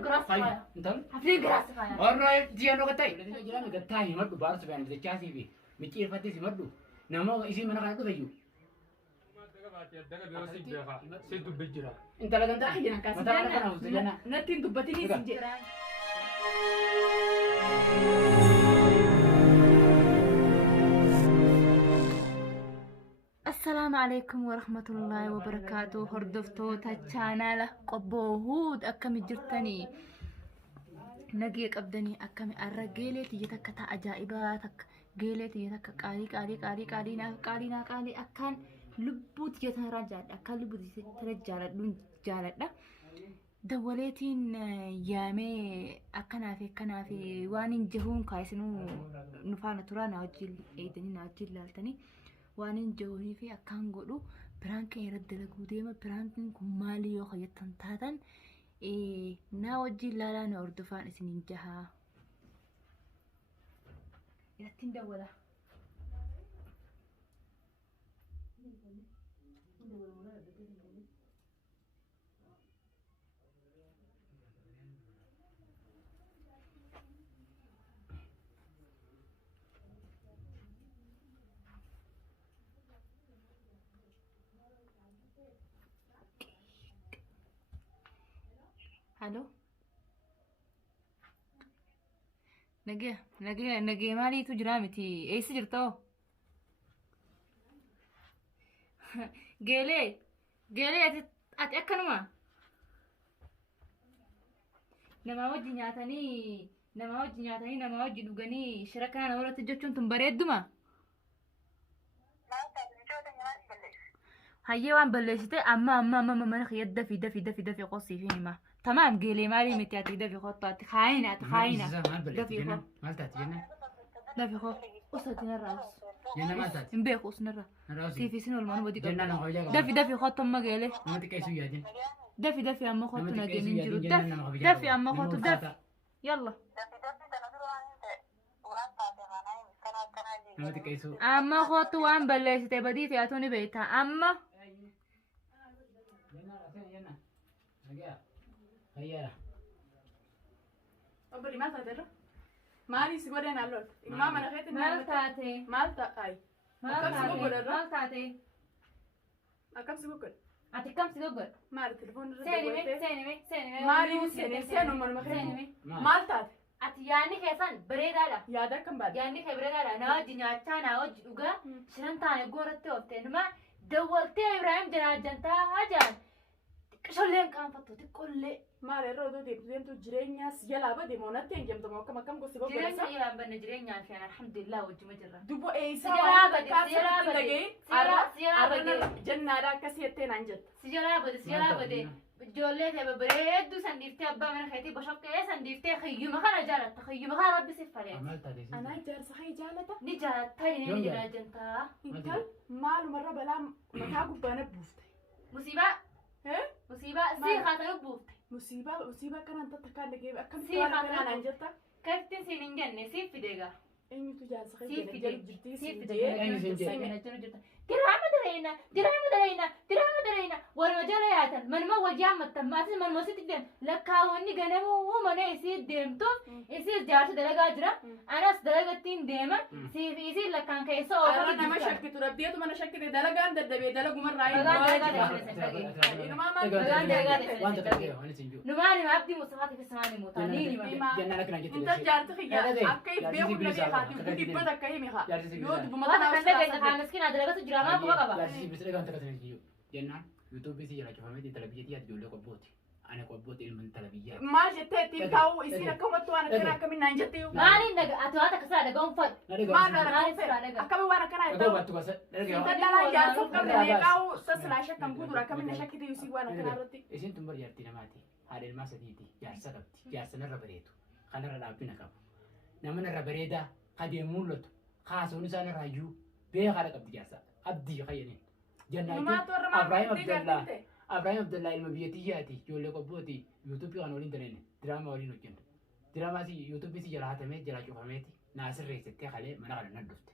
grass fire. Entar? Hafli grass fire. Alright, dia no katai. Lati jira me gatai himat baru sebenarnya bisa casi bi. Mikir fati himat du. Nama isi mana kan tu bayu. Saya tu bejira. Entar lagi entar. Mata mana kan harus jana. Nanti tu batini sinjera. السلام عليكم ورحمة الله وبركاته. هردفتو تشاناله قبوهود أكمي جرتني نجيك أبدني أكمي الرجالة تيجتك عجائباتك جيلة تيجتك قالي أكان لبوت يترجع أكان لبوت يترجع دون جالد دولتين يامي أكنا في وانين جهون كايسنو نفعنا ترانا وجيل إيدني ناجيل لالتني وانين جوهي في أكان قولو برانك يرد لقو ديما برانكين كمالي يوخيطان تاتان ناوجي لالا نوردفان اسنين جها يرتين دولا هلو نجي مالي تجرامتي اي سجرتو قالي اتاكد ما نما وجه نياتني نما وجه دوغني شركانا ولا تجوچون تنبريدما هيوان بلشتي اما منخ يدفي قصي فيما تمام قيلي مالي متياتي دفي خطاتي خاينة دفي خط مالتات جنة دفي خط أصتنا الرأس جنة مالتات نبيخ أصنا الرأس في سنو المانو بدي جنة أنا خوجا دفي خط ما قيلي ما تكيسو يا جن دفي أما خط نجي نجرو دفي أما خط دفي يلا ما تكيسو أما خط وان بلشتي بديتي أتوني بيتها أما هيا أبري ما تدرى ماني سيقولين على الماما أنا خيت مالتاتي مالتا مالتاتي أكم سيقول أتكم سيقول مال التليفون سينمي مالي سينو من مخيت مالتا أتياني كيسان بريدا لا يا ده كم بعد يعني كبريدا لا ناوج نياتا ناوج دوغا شرنتاني غورتي وفتنما دولتي إبراهيم جناجنتا هاجان شلون كان فتو تقول مال الرودو دي بزينتو جرينياس يلا بدي مونتي انجم تمو كم قصي بقول جرينا يلا بن جرينا فينا الحمد لله وجه جرا دبو اي سيارة بدي جنة دا كسيتين انجت سيارة بدي جولة تبى بريدو سنديفتي أبا من خيتي بشوك إيه سنديفتي خيوم خنا جالت خيوم خنا ربي سفرين أنا جار صحيح جالته نجات تاني نجنا جنتا إنت مال مرة بلا متاعو بنا بوفتي مصيبة مصيبة سي خاطر بوفتي مصيبة كان أنت تكاد لقيه أكم سي كان خاطر أنا انجتا كيف تنسين جنة سي في دقة أي تجار صحيح سي في دقة سي في دقة درهم والمجال ياتن من ما وجه متمات من ما ستدين لكاوني جنمو ومن يصير ديمتو يصير جالس درجة أجرا أنا درجتين ديما يصير لكان كيسو أنا ما شكيت ربيت وما شكيت درجة عند الدبي درجة مرة نماني ما أبدي مصطفى في سماني موتاني أنت جالس خيا أكيد بيقول لك خاتم بدي بدك كهيمي خا يود ما كان ده مسكين درجة جرامة بقى جنان يوتيوب بيسي جرا شوفها ميدي تلبيتي هتقول لك قبوتي أنا قبوتي من تلبيات ما جتتي تاو يصير كم تونا كنا كم نانجتي مالي نج أتواتك كسر دقوم فد ما أنا أكمل وانا كنا يتاو أنت لا جالس كم نيكاو سسلاش كم قدرة كم نشكي يصير وانا كنا رتي إيش أنتم برجعتي نماتي هذا الماس ديتي جالس كبتي جالس نربريتو خلنا نلعبنا كم نمنا ربريدا قد يمولت خاص ونسان راجو بيه خارج كبتي جالس أبدي خيرين جنة أبراهيم عبد الله المبيتياتي جولة قبوتي يوتيوب كانوا لين ترين دراما ولين وجند دراما سي يوتيوب سي جرا هتمت جرا شوفها ميتي ناصر ريستي خليه ما نقدر ندفت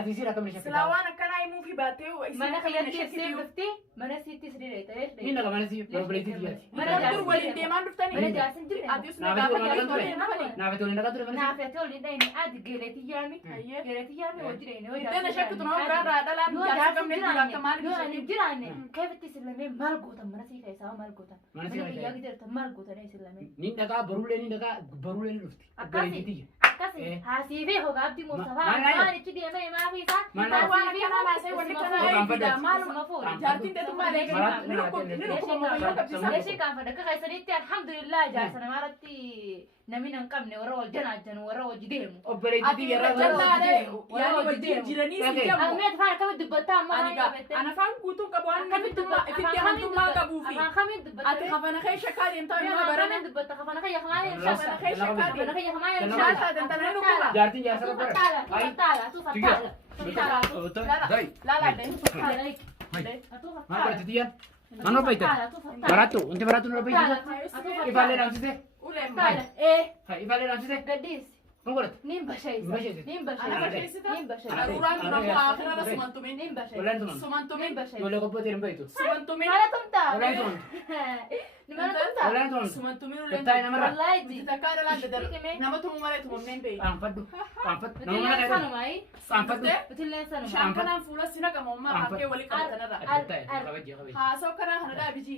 ati sira kam shakki silaa waan akkanaa himuu fi baattee mana kiyatti ibsee dhuftee mana siitti siree ta'ee ni naga mana si probability diyati mana dur waliin deemaan dhuftanii mana jaasin jirre adius Naafe nagaa tole naga ture. fayyadamanii Naafe tole naga ture mana naafete olli dhayne adi geeleeti yaami geeleeti yaami wajji dhayne iddeen shakkitu nama biraarraa dhalaan jaarsa qabnee jira akka maaliif yoo ani ishee jiraanne keefitti sillamee maal gootan mana sii keessaa maal gootan Mana mana sii kiyyaa keessaa. gideerta maal gootan sillamee ni naga barulee ni dhufti. akkasi akkasi haasiifee hogaabdi Mustafaa Maal waan itti deemee maafi isaa Maal waan akkanaa baasee wanni kana eegida maaluma jaartiin teetummaa Maraat- ni dhukkuma mobayyoo qabsiisaa Leeshii kaanfadha akka keessanitti alhamdulillah jaarsa namaarratti namni hin qabne warra wal janaajjan warra wajji deemu. Obboleetti ati yeroo jallaalee yaani wajjin jiranii si jamu Ahmed faan akkamitti dubbattaa amma waan aniga ana afaan guutuun qabu waan ifitti amantummaa qabuu fi afaan kamiin dubbatta ati kafana kee shakkaa deemtaa yoo barame kamiin dubbatta kafana kayya kamaa hin Rasa. shaaba kafana kee shakkaa kafana deemtaa kayya kamaa hin Jangan shaaba shaataa dantanee dhukkuba jaartiin jaarsa tu bara. fattaala tu fattaala tu fattaala Fattaala. Betul. Dai. laalaa dee fattaala Hai. tu Maal fattaala barati tiyan? Mana apa itu? tu fattaala Baratu. Unti baratu nurra fattaala bayi. tu Ifaale ramsite. ulee fattaala Hai, ifaale ramsite. gadis Nunggulat. nin bashaysa Bashaysa. nin ana bashaysa basheessita nin bashaysa aruuraan kun ammoo akirara sumantumin nin bashaysa Walaan tuman. nin sumantumin bashaysa Boleh kau buat irim itu. sumantumin mana tumta Walaan tuman. ni mana tumta Walaan tuman. sumantumin ulee Betai nama ra. wallahi Uti di takkaa dhalaan dadar Ikime. nama tumuu malee tumamneen beeyi Amfadu. Amfad. Nama betul mana sanu kaya? mai Amfadu. betul sanu mai shaan kanaan fuula sina qamammaa hakkee walii qabatanarra Betai. Kabaji kabaji. haasoo kanaa kana dhaabiji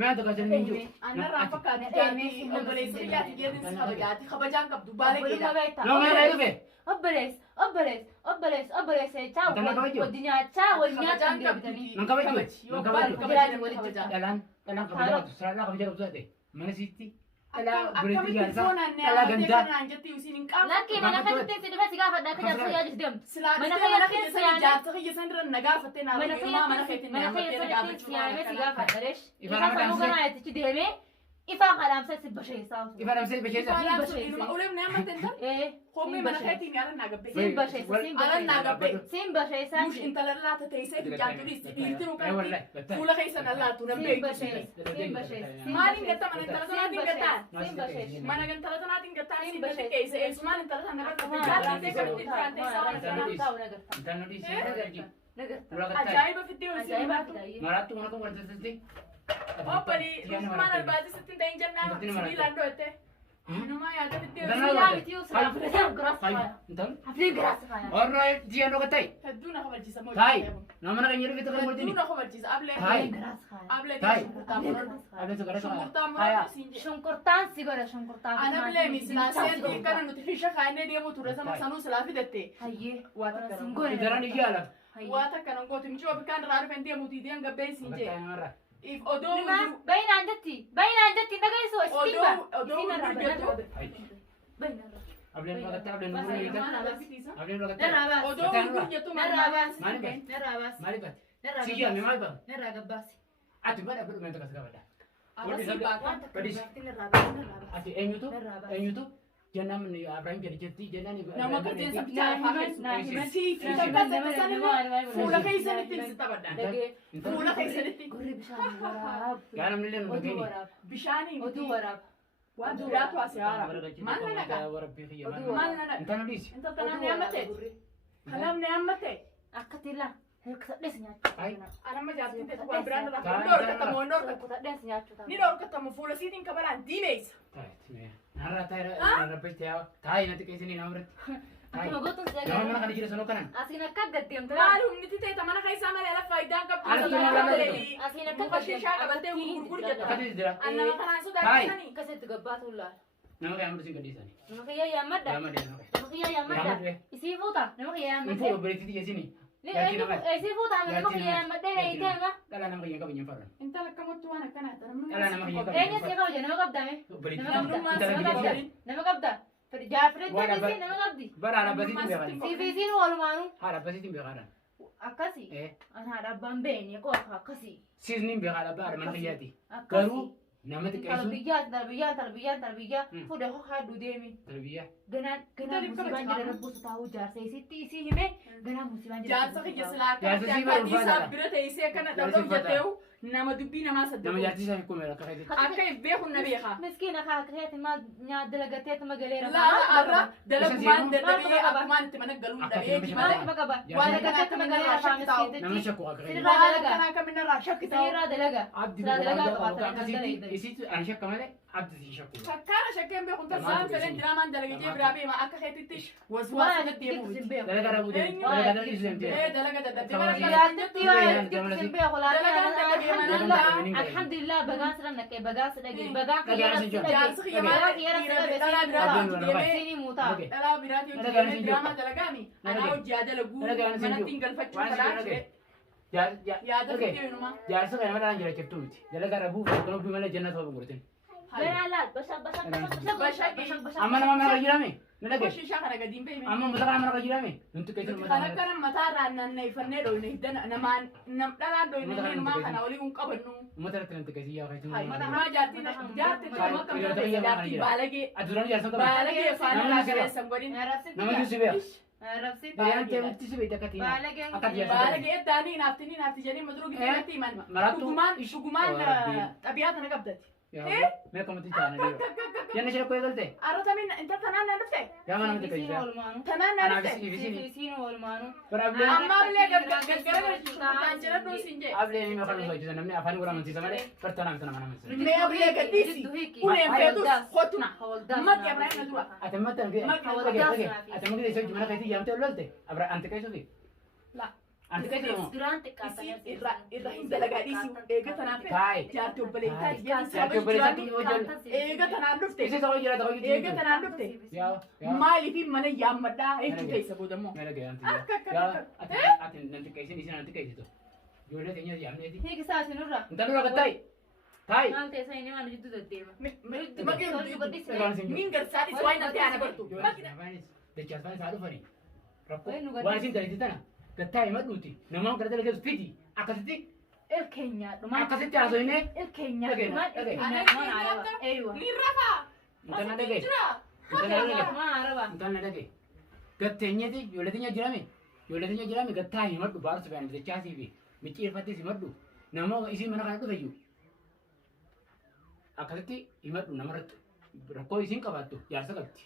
Mana tu kajian ninju. anarraan fakkaatu jaartii obboleessa biyyaatti geedin si kabajaati kabajaan qabdu baalee geedha Lo mana itu be? obbolees jechaa Tana kabaju. wajji nyaachaa wal nyaachaa kabajaan deebitanii Nang kabaju. Kabaji. Nang Yoo kabaju. baal kabajaan walitti kabajaa Dalan. Dalan kabaja tu. Serala kabaja tu ada. Mana siti? Dalam berarti akkamitti biasa. foonaan Dalam neeyamatee ganda. kanaan jetti usiin hin qabu lakkii mana keessatti si dhufe si gaafadha akka jaarsa yaadis deemtu silaa Mana dhistee mana kee keessa siyaane- jaarsa kiyya san dura na gaafattee naa mana ilmaa mana keetti mana neeyamatee na keessatti gaafachuu siyaamee si waan gaafadha reesh Ifaan isa nama sanuu dhaamsee. ganaa itti deemee ifaan kadhaamsee si basheessaa Ifa ramsay bashesa. akkanaa uleem neeyamattee tan koomee mana keetiin yaalan naa gabbee siin basheessa siin alan naa basheessa gabbee siin basheessaa mush intala laata teessee jaartu dhiisti dhiirtinuu Eh wallahi. kanatti Betul. fuula keessa na laatu na siin beeku basheessa siin basheessa maaliin gatta mana intala sanaatiin gattaa siin basheessa mana intala sanaatiin gattaa Siin siin basheessa. basheessa eessumaan intala sana irratti Akkuma jaartee kanatti firaantee isaa Intan nudi sih. ajaa'iba fiddee hojiin baatu Maratu mana kau berarti sih? obbali dhufmaan albaati sittiin ta'in jennaan sibiilaan dho'ette inumaa yaada fiddee Hai. Intan. Orang dia no katai. hedduu na kabalchiisa moo Tai. Nama nak nyuruh kita kan hedduu berarti. na kabalchiisa ablee Tai. ablee Tai. shunkurtaa muradhu Ada sekarang shunkurtaa Hai. muradhu siin jedhe shunkurtaan si godha shunkurtaa anablee misilaa seetii kana nuti fisha kaayinee deemu ture sama Tai. sanuu silaa fidatte hayyee waa takka sin nan godhe Jalan ini jalan. waa takka nan gooti michoo bikaan irraa dhufen deemu tiiteen gabbee siin Betul jedhe marah. if odoo bainaan jetti dhagaysu odoo odoo gurguddattu Hai. Ablen lo kata ablen nuru kita. Ablen lo kata. narraa baas odoo gurguddattu narraa baas Mari bas. narraa baas Mari bas. narraa Siapa memang bang? narraa gabbaasi Ati pada belum yang tegas kepada. arasii baaka waan takka Badis. dubartii narraa baas narraa baas Ati enyu tu jangan Abraham jadi jati jangan nama qilleensa bichaa Naa himan, faageessu naa himan. sii fi takka takka san irra fuula keessanitti ibsi taphadhaan dhagee fuula keessanitti gurri bishaan waraab Garam ni len oduu begini. waraab bishaanii oduu miti waraab waan biraatu asii haara maal na naqa Oduu maal na naqa Entah nulis. inta tanamne hammate kanamne hammate akka tilla hirkatadhees nyaachuu Hai. anamma jaartiin teessu waan biraan irraa Kaa- fuula dhorkatamu waan dhorkatamu hirkatadhees nyaachuu ni dhorkatamu fuula siitiin kabalaan diimeessa Nara tay pasti awak. Tay nanti ke sini nomor. akkuma gootuun si Nama mana kan dijira sono kanan. asiin akka gaddeemte maal humni titeeta mana keessaa malee ala faayidaan Asii nama qabdu asiin akka muka shishaa qabattee gurgur Kata jetta dijira. annama kanaan sodaachisanii akkasitti gabbaatu laal Nama kayak ambil singkat di sana. nama kiyyaa yaammadda Nama dia nama. nama kiyyaa yaammadda Yaammadde. isii fuuta nama kiyyaa Info yaammadde berarti di sini. isii fuuta nama kiyyaa yaammadde na iteema Kalau nama kayak kau nyamper. intala akkamatti waan akkanaata Ala nama kiyyaa qabu. eenyu si kabaja nama qabdame Berarti Namnummaa kita nama lagi qabda. dia. nama qabda jaafirratti Waan akkasii nama qabdi Bara ada pasti timbang kan. siifisiin walumaanu Ada pasti timbang kan. akkasi Eh, ana haadha abbaan beekne koo akkasi sis nih biar ada bar mana kiyati. akkasi Garu nama tu kayak talbiyyaa fuudhe haadhu deemi terbiya. ganaan Intalli musibaan kabajaa. jedha lubbusu taa'uu jaarsa isitti isii hime ganaan musibaan jedha jaarsa kiyya silaa Jaarsa akkatti sii akka barbaada. dhiisaaf bira teessee akkana dhabdam jetteewu nama dubbii namaa nama saddeet jaartii isaa hiikuu meeqa akka ta'e akka beekun na beeka Miskiina kaa keeti maal nyaata dalagateetu magaleera. laa arra dalagumaan dadhabee akkumaan itti mana galuu dhabee Maal qaba? Waa dalagateetu magaleera faa miskiintichi. nama shakku akka ta'e Sirraa dalaga. kanaa kaminarraa shakkita Sirraa dalaga. abdi Sirraa dalagaa akka qabaatan akkasitti isitti ani shakka malee abdi si shakku fakkaana shakkeen beekun tarsaan fedhan diraamaan dalagee biraa beema akka keetitti Waa waswaasa natti deemu hin beeku. dalagaa dhabuu deemu dalagaa dhabuu deemu dalaga dadhabdee Sama mana Yaadatti waa galatti natti hin beeku. Alhamdulillah bagaan sirra naqee bagaan si dhagee bagaan kiyyaara si dhagee. jaarsi kiyyamaa Bagaan kiyyaara si dhagee dhalaa siinii biraatti muutaa. deemee Siinii muutaa. dhalaa biraatti hojii deemee diraamaa dalagaami anaa hojii yaa dalaguu manatti hin galfachuu kalaa jedhee yaada fidee numaa jaarsa kana malee aan jiraachiftuu miti dalagaa dhabuu kan ofii malee jannata ta'uu gurgurtin Ganaan laal bashaq bashaq bashaq. amma nama mana jirame na dhage Shishaa kana gadi hin beekne. amma musa kana mana jirame nuntu keessatti Kan akkana mataa irraa naanneffannee dhoyne hiddana namaan nam dhalaan dhoyne numaa kana olii hin qabannu. ummata irratti namti keessi yaa Mana keessi maa jaartiin jaartiin nama akka jaartiin jaartiin baalagee aduraan jaarsa qaba baalagee faana irraa gareessan godhin. nama jirsi beeya Rabsi baay'een teemti si beekta akka tiina baalageen akka jaarsa Baalagee eddaanii naaftinii naafti jedhanii maduruu giddatti himan. Dhugumaan xabiyaa tana qabdati. mee kamatti taana dhiira janna shira koyee galte Arotamiin inta tanaan na dhufte. yaa mana namti Isiin keessi oolmaanu. Tanaan na anaaf dhufte. isiin Isiin oolmaanu. barablee Amma illee gaggara kan jedhadhu siin jee. ablee ni makan sochisa namni afaan gura amansiisa malee bartoota namti nama amansiisa Mee ablee gaddiisi. Uleen feetus hottuna. Maqi Ibrahim na dura. ati matan ke ati magi sochi mana kaiti yamte lolte abra ante kai sofi La. ante kai no Duraan xiqqaatanii Isii irra hin dalagaa dhiisi. Eega tanaan fe. kai Jaartii obboleettaa jedhanii jaartii obboleettaa sababa eega tanaan dhufte. isi tawo jira tawo Eega tanaan dhufte. ya ya Maaliif mana yaammadhaa hedduu ta'e isa boodammoo. mera ga yanti Akka ya akka ati nanti kai sin isi nanti kai to jole tenya yamne ti hiikisaa isinirra. ntalu ra gatai tai Maal ta'e isa inni waan jidduu deddeema. Min garsaadhis waan natti ana bartu. dachas fani sadu fani rakko Wayi nu gadhiisi. waan sin daliti tana gatai maduti namaan gara dalaga fidi akasitti Ilkeenyaadhuma. akkasitti haasofne Ilkeenyaadhuma. Ilkeenyaadhuma araba. Eeywa. Ni rafaa. intana dhage Jira. intana dhage Ilkeenyaadhuma araba. intana dhage gatteenyati yooletinya jirame gattaa himadhu baarsu bayan dachaasii fi micciirfattis himadhu nama isii mana kana dhufeyyuu akkasitti himadhu namarratti rakkoo isiin qabaattu jaarsa qabdi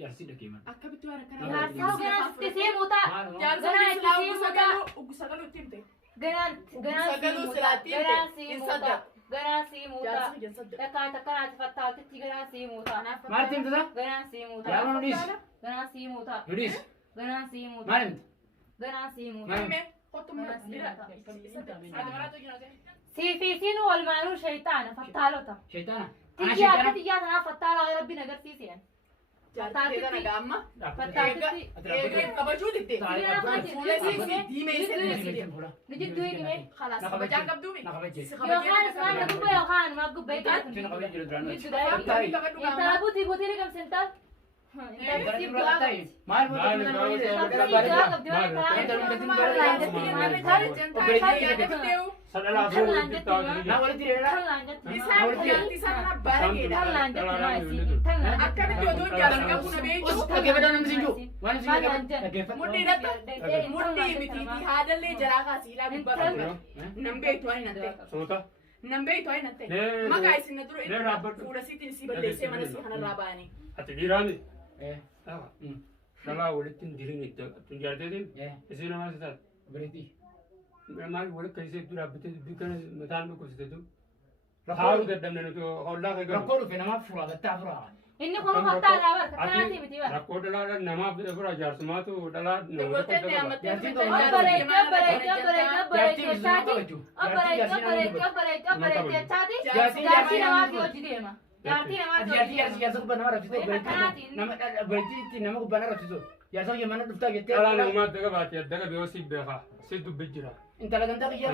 jaarsi dhagee himadhu Akkamitti waan Jaarsaa ganaan sitti simuuta. Jaarsaa sagaluu itti himte. Ganaan Sagaluu silaatti himte. ganaan Hin simuuta. saddaqu. Ganaan simuuta. Jaarsa hin saddaqu. Takkaan takkanaati fattaatitti ganaan simuuta. maal timtisa Ganaan simuuta. yaa mana nudhiis Ganaan simuuta. nudhiis Ganaan simuuta. maal himta Ganaan simuuta. maal Hime. Kottu mura. Bira. Siifiisiin walmaanuu shayitaana fattaalota. shaytaana Xiyyaata xiyyaata fattaalaa rabbiin agarsiisan. Jaartii kana gaamma. Fattaatitti. Eegee qabachuu ditte. Fuula isii diimee Ni jidduu hidhime. Khalaas kabajaa qabduu mi? Yookaan isaan na gubba yookaan ma gubba eeggatu. Intala butii butii ni gamsintaa. maal na walitti dheeraa Akkamitti otoo jaarsa qabu na beektu. dhaggeeffata namni siin jiru waan siin dhaggeeffata Mudhii mitiiti haadallee jalaa kaasiidhaa gubbaa qabudha. Nan beektu waan hin hatte. Soota. Nan beektu waan hin hatte. Nee. Maqaa isin na dura Nee, raabbadhu. fuula siitiin si balleessee mana si kanarraa ba'anii. Ati dhiiraani. eh Dhalaa walitti hin dirin itti jaarteetiin eh isii namaa si taate. bireetii Maal walitti kan isee itti dhaabbattee dubbii kana mataan dhukkubsiteetu. Haalu dadhabne nuti hollaa kee galu. rakkoo dhufe namaaf furaa gattaa furaa Inni kun fattaadhaa barka kanaati miti bara. Rakkoo dhalaa namaaf fura jaarsumaatu dhalaa Dubartoonni hammattee Obboleetti obboleetti obboleetti obboleetti jechaati. Obboleetti obboleetti obboleetti jechaati. Jaartii namaaf hojii deema. Jaartii namaaf hojii deema. jaarsa gubbaa nama rabsitu nama bireetii nama gubbaa nama rabsitu jaarsa hojii mana dhuftaa jettee dhalaa namaa adda qabaate adda qabee yoo siif beekaa si dubbi jira. intala gantaa biyya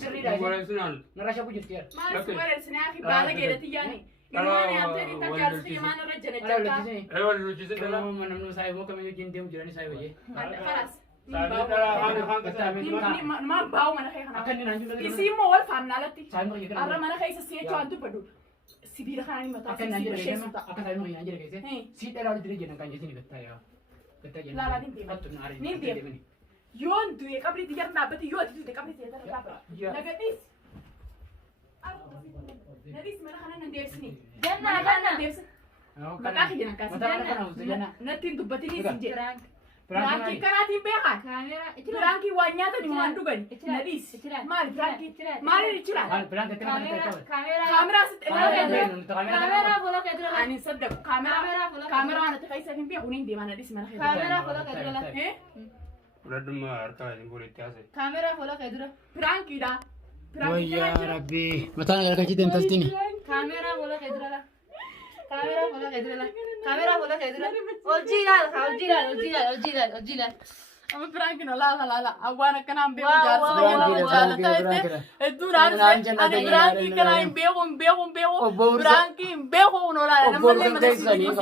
sirriidha Wareessinaan. narra shabu jirti yaa maal si wareersinaa fi baala geedatti yaani. Ilmaan yaamtee dhiitta jaarsi ilmaan irra jala jaltaa. Wal luchise dhalaa. namni saa immoo kamiyyuu wajjin deemu jirani saa wajjin Khalaas. Saanii dhalaa waan gattaa. Maan baa'u mana kee akka kanaa. inni naan jiru Isii immoo wal faamnaa alatti. saa immoo Arra kana mana keessa si jechuu waan dubbadhu. Sibiila kanaan hin mataa akka inni naan si jiru basheessu ta'a. akka saa immoo naan jiru keessee si dhalaa walitti jedhan kan jechuun gattaa yaa gattaa jedhan Laalaa nin deema. hattu naari Nin deema. Yoon du'e qabriitti jarri dhaabbate yoo ati duute qabriitti jarri dhaabbate. Nagadhiis. Nadis mana kana nandeebsini. Janna Mana kana nandeebsini. Maqaa kiyya Mataa nakkaasa. kana hojjenna. Natti hin dubbatini sin jedha. Prank. Pirankii kanaatiin beekan. Kamera. Pirankii waan nyaatani waan dhugani. Nadis. Maali pirankii? Maali jira? Plan kita mana tahu. Kamera. Kaameraa sitti ilaalee. Kamera fuula kee dura. Ani saddaqu kaameraa waan ati keessa hin beeku niin deema nadis mana keessa. Kamera fuula kee dura. Fudhadhuma harkaa isin fuudhetti haasa'e. Kamera fuula kee dura. Pirankiidha. Wayya Rabbi. Mata nak kerja kita tastini. Kamera fuula kee dura. Kamera fuula kee dura. Kamera fuula kee dura. Oljiidhaan. Amma pirankiin laala. Awwaan akkanaan beeku Wow, jaarsa wow, fayyadamu wow, jaalata. Hedduu raarse. Ani pirankii kanaa hin beeku. Pirankii hin beeku olaala. Namallee mana sibiilu.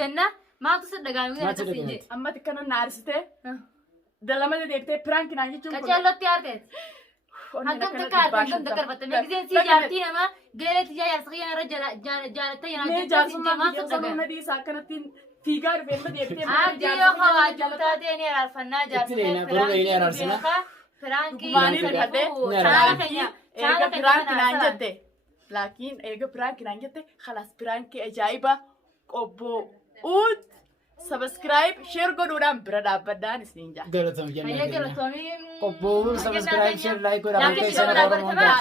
Janna maaltu si dhagaame gara akkasii hin jedhe. Amma tikkana naarsitee. Dalamada deebitee pirankii naan jechuun kun. Qaceellotti argeet. Hangamta kaartan garbatte meegzeen si jaartii nama geeleetti jaarsa kiyyan irra jaalatta yana Mee jettee jaarsummaa maal biyya si sanuu dhagaame. nadii isaa akkanattiin fiigaa dhufee amma deebitee. Adii yoo hawaajuu taatee ni araarfannaa jaarsa. Pirankii. Maanii hirkadhee. Saala keenya. Eega pirankii naan jette. Laakiin eega pirankii naan jette khalaas pirankii ajaa'iba qobboo uut. Subscribe, share godhuudhaan bira dhaabbadhaan isiniin jaa. Hayya galatoomii. Qobboo subscribe, share, like godhaa keessan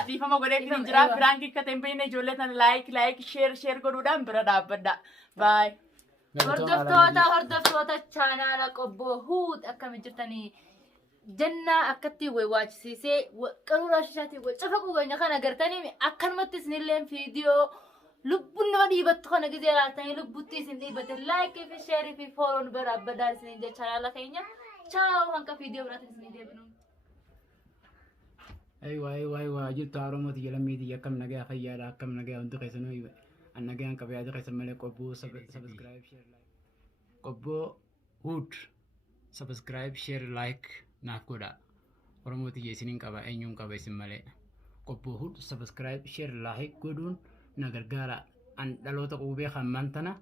Dhiifama godhee kan jira. Pirankii akka ta'e hin beekne ijoollee tan like, share godhuudhaan bira dhaabbadhaa. Bye. Hordoftoota chaanaala qobboo huut akkamitti jirtanii Janna akkatti waachisiisee qaruuraa shishaatiin cafa qubeenya kana agartanii akkanumatti isinillee viidiyoo lubbuun nama dhiibattu kana gizee laaltanii lubbutti isin dhiibate laayikii fi sheerii fi fooloon bira dhaabbadhaa isiniin jecha chaanaala keenya chaawu hanqa viidiyoo biraatiin isin deebinu. Aywa jirtu haroomati jedhamiiti akkam nagaa fayyaadha akkam nagaa hundi keessanuu annagaan qabee yaada keessan malee qobboo subscribe share like qobboo huut subscribe share like naaf godha oromooti isiniin qaba eenyuun qaba isin malee qobboo huut subscribe share like godhuun na gargaara an dhaloota qubee hammaan tana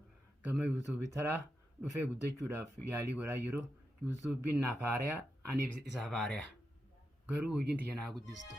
gama yuutuubii taraa dhufee guddachuudhaaf yaalii godhaa jiru yuutuubiin naaf haariyaa ani isaaf haariyaa garuu hojiin tiyya naa guddistu.